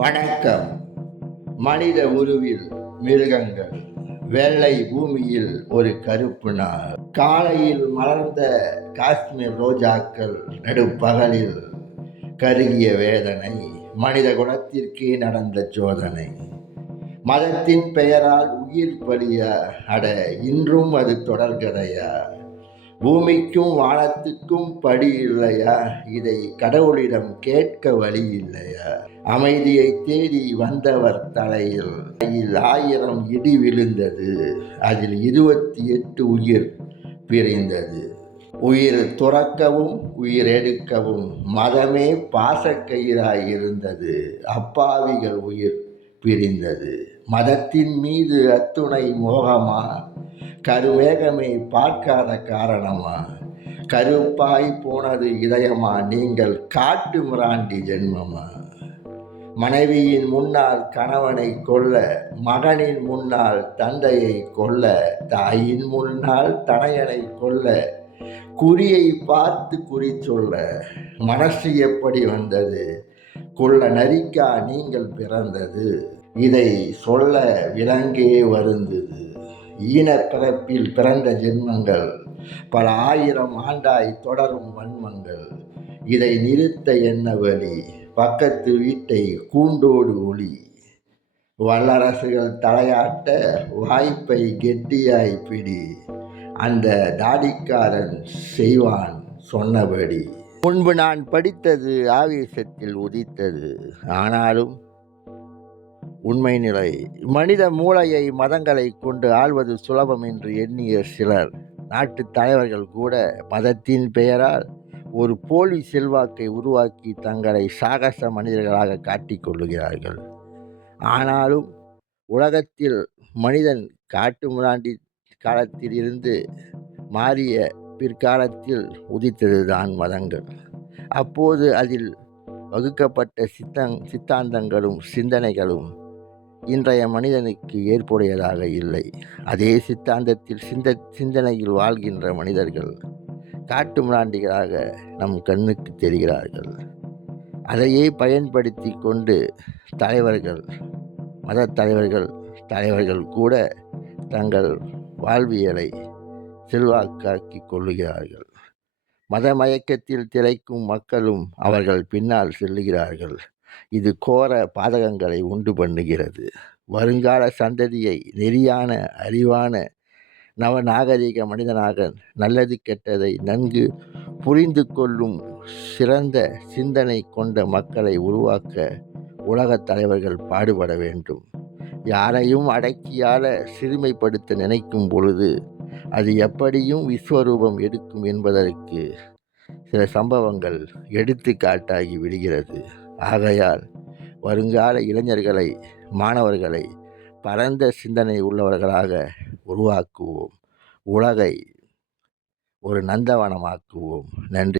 வணக்கம். மனித உருவில் மிருகங்கள், வெள்ளை பூமியில் ஒரு கருப்பு நாள். காலையில் மலர்ந்த காஷ்மீர் ரோஜாக்கள், நடுப்பகலில் கருகிய வேதனை, மனித குலத்திற்கே நடந்த சோதனை. மதத்தின் பெயரால் உயிர் பலியா, அட இன்றும் அது தொடர்கதையா? பூமிக்கும் வானத்துக்கும் படி இல்லையா? இதை கடவுளிடம் கேட்க வழி இல்லையா? அமைதியை தேடி வந்தவர் தலையில் 1000 இடி விழுந்தது. அதில் 28 உயிர் பிரிந்தது. உயிர் துறக்கவும் உயிர் எடுக்கவும் மதமே பாசக்கயிறாய் இருந்தது. அப்பாவிகள் உயிர் பிரிந்தது. மதத்தின் மீது அத்துணை மோகமா? கருமேகமே பார்க்காத காரணமா? கருப்பாய் போனது இதயமா? நீங்கள் காட்டு மிராண்டி ஜென்மமா? மனைவியின் முன்னால் கணவனை கொல்ல, மகனின் முன்னால் தந்தையை கொல்ல, தாயின் முன்னால் தனையனை கொல்ல, குறியை பார்த்து குறி சொல்ல மனசு எப்படி வந்தது? கொல்ல நரிக்கா நீங்கள் பிறந்தது? இதை சொல்ல விலங்கே வருந்தது. ஈனப்பிறப்பில் பிறந்த ஜென்மங்கள், பல 1000 ஆண்டாய் தொடரும் வன்மங்கள். இதை நிறுத்த என்ன வழி? பக்கத்து வீட்டை கூண்டோடு ஒளி. வல்லரசுகள் தலையாட்ட வாய்ப்பை கெட்டியாய் பிடி. அந்த தாடிக்காரன் செய்வான் சொன்னபடி. முன்பு நான் படித்தது ஆவேசத்தில் உதித்தது. ஆனாலும் உண்மை நிலை, மனித மூளையை மதங்களை கொண்டு ஆள்வது சுலபம் என்று எண்ணிய சிலர், நாட்டு தலைவர்கள் கூட மதத்தின் பெயரால் ஒரு போலி செல்வாக்கை உருவாக்கி தங்களை சாகச மனிதர்களாக காட்டிக்கொள்ளுகிறார்கள். ஆனாலும் உலகத்தில் மனிதன் காட்டு மிராண்டி காலத்தில் இருந்து மாறிய பிற்காலத்தில் உதித்ததுதான் மதங்கள். அப்போது அதில் வகுக்கப்பட்ட சித்தாந்தங்களும் சிந்தனைகளும் இன்றைய மனிதனுக்கு ஏற்புடையதாக இல்லை. அதே சித்தாந்தத்தில் சிந்தனையில் வாழ்கின்ற மனிதர்கள் காட்டு மிராண்டிகளாக நம் கண்ணுக்கு தெரிகிறார்கள். அதையே பயன்படுத்தி கொண்டு தலைவர்கள், மத தலைவர்கள் கூட தங்கள் வாழ்வியலை செல்வாக்காக்கி கொள்ளுகிறார்கள். மத மயக்கத்தில் திளைக்கும் மக்களும் அவர்கள் பின்னால் செல்லுகிறார்கள். இது கோர பாதகங்களை உண்டு பண்ணுகிறது. வருங்கால சந்ததியை நெறியான, அறிவான, நவநாகரிக மனிதனாக நல்லது கெட்டதை நன்கு புரிந்து கொள்ளும் சிறந்த சிந்தனை கொண்ட மக்களை உருவாக்க உலகத் தலைவர்கள் பாடுபட வேண்டும். யாரையும் அடக்கியால சிறுமைப்படுத்த நினைக்கும் பொழுது அது எப்படியும் விஸ்வரூபம் எடுக்கும் என்பதற்கு சில சம்பவங்கள் எடுத்துக்காட்டாகி விடுகிறது. ஆகையால் வருங்கால இளைஞர்களை, மாணவர்களை பரந்த சிந்தனை உள்ளவர்களாக உருவாக்குவோம். உலகை ஒரு நந்தவனமாக்குவோம். நன்றி.